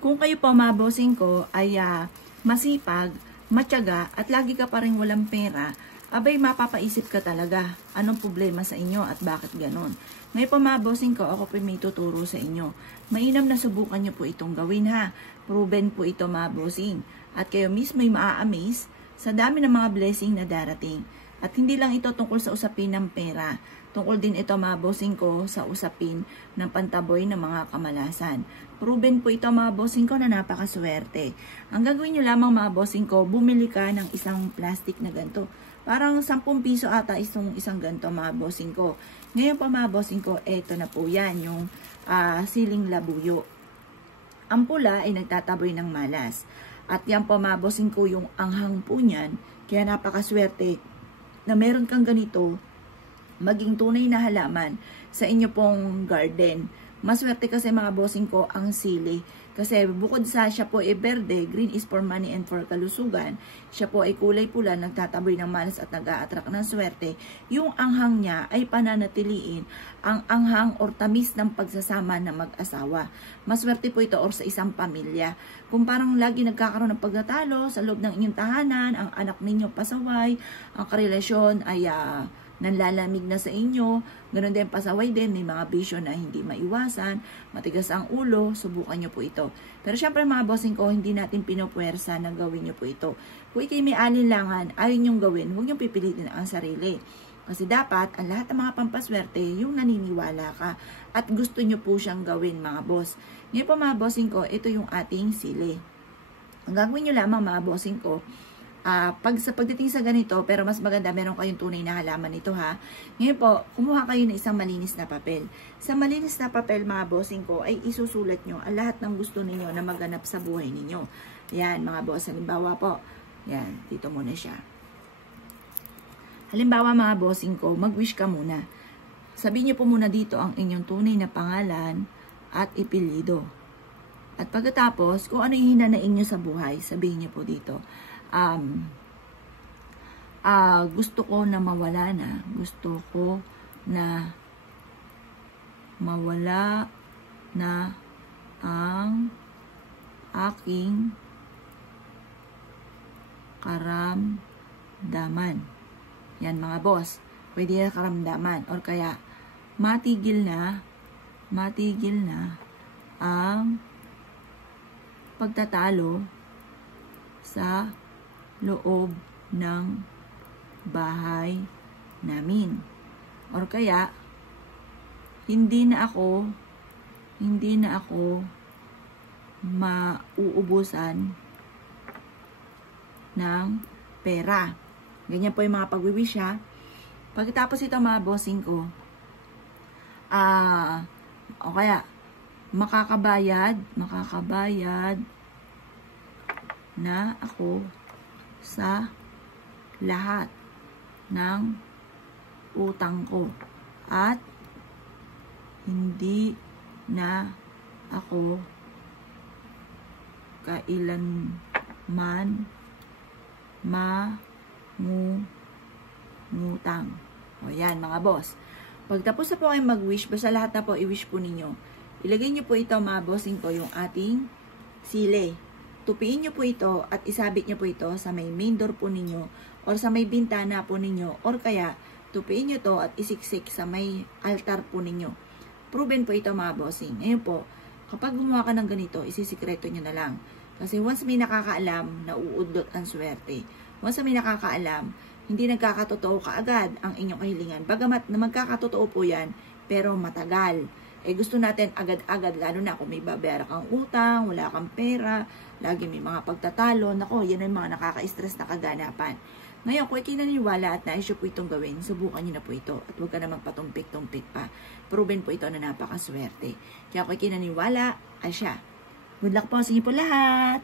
Kung kayo po mga bossing ko ay masipag, matyaga at lagi ka pa rin walang pera, abay mapapaisip ka talaga anong problema sa inyo at bakit ganon. Ngayon po mga bossing ko, ako po may tuturo sa inyo. Mainam na subukan nyo po itong gawin ha. Proven po ito mga bossing. At kayo mismo ay maa-amaze sa dami ng mga blessing na darating. At hindi lang ito tungkol sa usapin ng pera. Tungkol din ito mga bossing ko sa usapin ng pantaboy ng mga kamalasan. Proven po ito mga bossing ko na napakaswerte. Ang gagawin nyo lamang mga bossing ko, bumili ka ng isang plastic na ganito. Parang 10 piso ata isang ganito mga bossing ko. Ngayon pa mga bossing ko, eto na po yan, yung siling labuyo. Ang pula ay nagtataboy ng malas. At yan po mga bossing ko, yung anghang po niyan, kaya napakaswerte na meron kang ganito, maging tunay na halaman sa inyo pong garden. Maswerte kasi mga bossing ko ang sili. Kasi bukod sa siya po ay berde, green is for money and for kalusugan. Siya po ay kulay pula, nagtataboy ng malas at nag-a-attract ng swerte. Yung anghang niya ay pananatiliin ang anghang or tamis ng pagsasama ng mag-asawa. Maswerte po ito or sa isang pamilya. Kung parang lagi nagkakaroon ng pagtatalo sa loob ng inyong tahanan, ang anak ninyo pasaway, ang karelasyon ay nanlalamig na sa inyo, ganoon din pasaway din, may mga bisyo na hindi maiwasan, matigas ang ulo, subukan nyo po ito. Pero syempre mga bossing ko, hindi natin pinupwersa na gawin nyo po ito. Kung ikay may alinlangan, ayaw nyong gawin, huwag nyong pipilitin ang sarili. Kasi dapat, ang lahat ng mga pampaswerte, yung naniniwala ka at gusto nyo po siyang gawin mga boss. Ngayon po mga bossing ko, ito yung ating sili. Ang gagawin nyo lamang mga bossing ko, pagdating sa ganito, pero mas maganda, meron kayong tunay na halaman nito ha. Ngayon po, kumuha kayo ng isang malinis na papel. Sa malinis na papel, mga bossing ko, ay isusulat nyo ang lahat ng gusto ninyo na maganap sa buhay ninyo. Yan, mga boss. Halimbawa po, yan, dito muna siya. Halimbawa, mga bossing ko, mag-wish ka muna. Sabihin nyo po muna dito ang inyong tunay na pangalan at ipilido. At pagkatapos, kung ano yung hinanain nyo sa buhay, sabihin nyo po dito. Gusto ko na mawala na. Gusto ko na mawala na ang aking karamdaman. Yan mga boss. Pwede na karamdaman. Or kaya, matigil na ang pagtatalo sa loob ng bahay namin. Or kaya, hindi na ako mauubusan ng pera. Ganyan po yung mga pag-wish ha. Pagkatapos ito mga bossing ko, o kaya, makakabayad na ako sa lahat ng utang ko at hindi na ako kailanman mangungutang. O yan mga boss. Pagtapos na po kayo mag-wish, basta lahat na po i-wish po ninyo. Ilagay nyo po ito mga bossing ko yung ating sili. Tupiin nyo po ito at isabit nyo po ito sa may main door po ninyo or sa may bintana po ninyo or kaya tupiin nyo to at isiksik sa may altar po ninyo. Proven po ito mga bossing. Ngayon po, kapag gumawa ka ng ganito, isisikreto nyo na lang. Kasi once may nakakaalam, nauudlot ang swerte. Once may nakakaalam, hindi nagkakatotoo kaagad ang inyong kahilingan. Bagamat na magkakatotoo po yan, pero matagal. Gusto natin agad-agad, lalo na kung may babayaran kang utang, wala kang pera, lagi may mga pagtatalo. Nako, yan ang mga nakaka-stress na kaganapan. Ngayon, kung ikinaniniwala at nais po itong gawin, subukan nyo na po ito. At huwag ka naman patumpik-tumpik pa. Proven po ito na napakaswerte. Kaya kung ikinaniniwala, ay siya. Good luck po sa inyo po lahat!